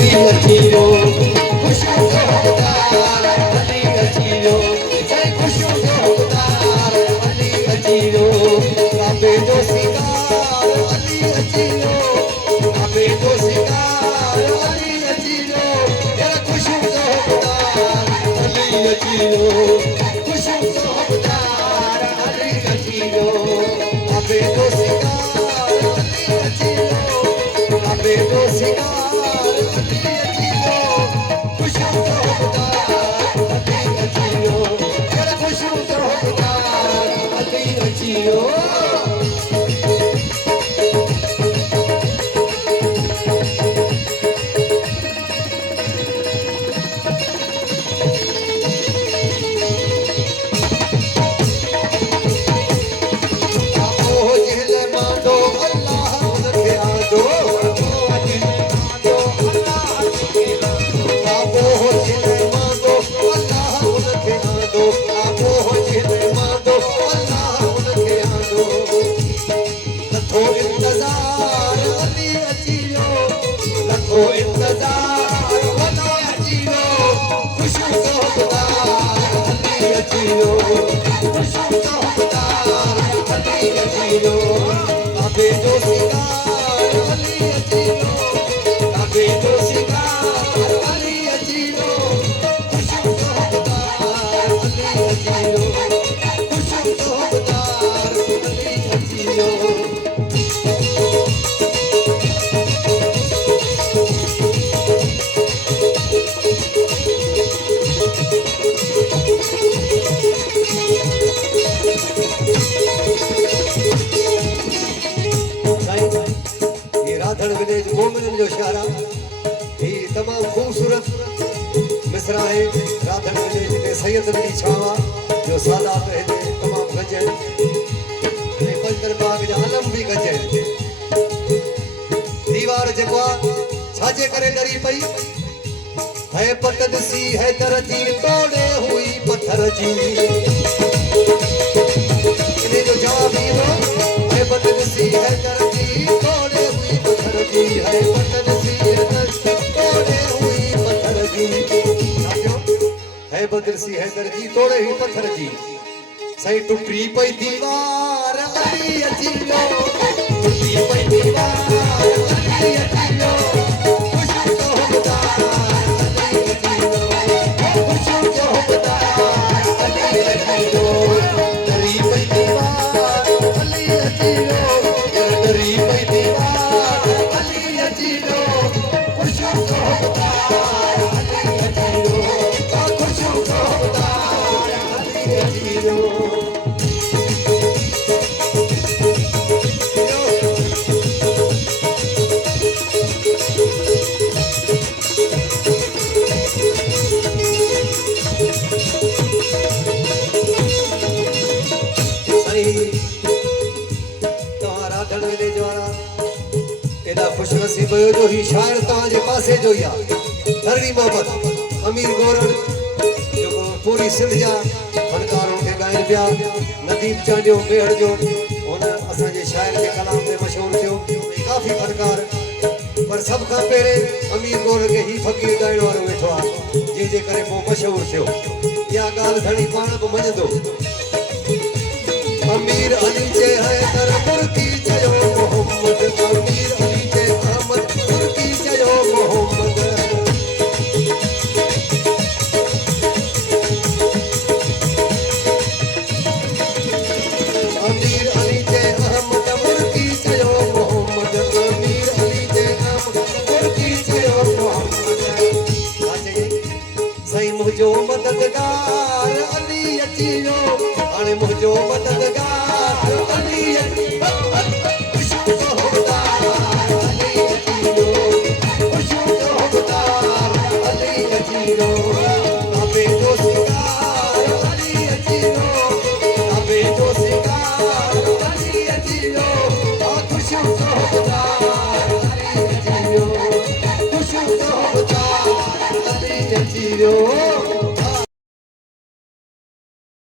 अली अचीरो खुशियों जो हकदार अली अचीरो खुशियों जो हकदार अली अचीरो काबे जो सिंगार अली अचीरो काबे जो सिंगार अली अचीरो खुशियों जो हकदार अली अचीरो खुशियों जो हकदार अली अचीरो काबे जो सिंगार अली अचीरो काबे जो सिंगार अली अचीरो खुशियों जो हकदार अली अचीरो खुशियों जो हकदार अली अचीरो काबे जो सिंगार अली अचीरो काबे जो सिंगार अली अचीरो खुशियों जो हकदार अली अचीरो खुशियों जो हकदार अली अचीरो राधड़ विलेज मोमिनन जो शारा ही तमाम खूबसूरत मिसरा है राधड़ विलेज के सैयद अली छावा जो सादात है तमाम गजल ने बंदर बाग जा आलम भी गजल दीवार जगवा छाजे करे डरी पई है पतन सी है दरजी तोड़े हुई पत्थर जी इन्हें जो जवाब दियो है पतन सी है दरजी तोड़े हुई पत्थर जी है पतन सी है दरजी तोड़े हुई पत्थर जी है बदर सी है दरजी तोड़े हुई पत्थर जी सही टूटी पई दीवार अली अचीरो टूटी पई दीवार अली अचीरो खुशियों जो हकदार अली अचीरो खुशियों जो हकदार अली अचीरो डरी पई दीवार अली अचीरो डरी पई दीवार अली अचीरो खुशियों जो हकदार अली अचीरो खुशियों जो हकदार अली अचीरो खुश नसीब जो ही शायर तव्हांजे पासे जो ही धरणी मोहम्मद अमीर गोरन जो पूरी सिंध जा फनकारों के गायन पिया नदीम चांडियो मेहड़ जो उन असांजे शायर के कलाम में मशहूर थियो काफ़ी फनकार पर सब खां पहिरें अमीर गोरन के ही फ़कीर गाइण वारो वेठो आहे जंहिंजे करे पोइ मशहूर थियो इहा ॻाल्हि धणी पाण बि मञंदो अमीर अली जे हैदर मुर्की चयो मोहम्मद अमीर अली जे अहमद मुर्की चयो मोहम्मद अमीर अली जे अहमद मुर्की चयो मोहम्मद अमीर अली जे अहमद मुर्की चयो मोहम्मद सही मुझो मददगार अली अचीरो हाणे मुझो मददगार अली अचीरो खुशियों जो हकदार अली अचीरो खुशियों जो हकदार अली अचीरो काबे जो सिंगार अली अचीरो काबे जो सिंगार अली अचीरो खुशियों जो हकदार अली अचीरो खुशियों जो हकदार अली अचीरो